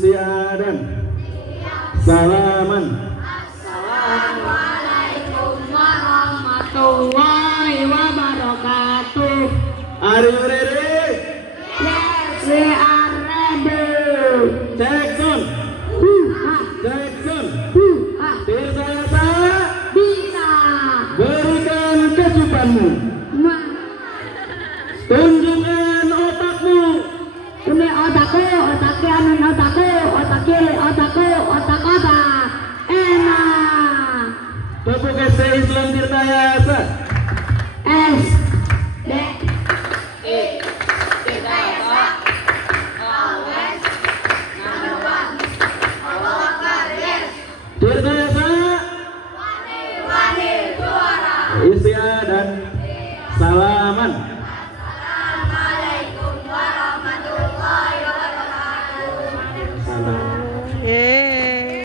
Istiadan. Salaman. Assalamualaikum warahmatullahi wabarakatuh. Are you ready? Yes, we are ready. Jackson. Jackson. Tirta Yasa. Bisa. Berikan kecupanmu. Tunjukkan otakmu. Ini otakku, otak. Enak. Tepuk SD Islam Tirta Yasa. S D E Tirta Yasa. Always number one. Allah Akbar, yes. Tirta Yasa. Wani juara. Istiadan. Salaman. Assalamualaikum warahmatullahi wabarakatuh. Salam.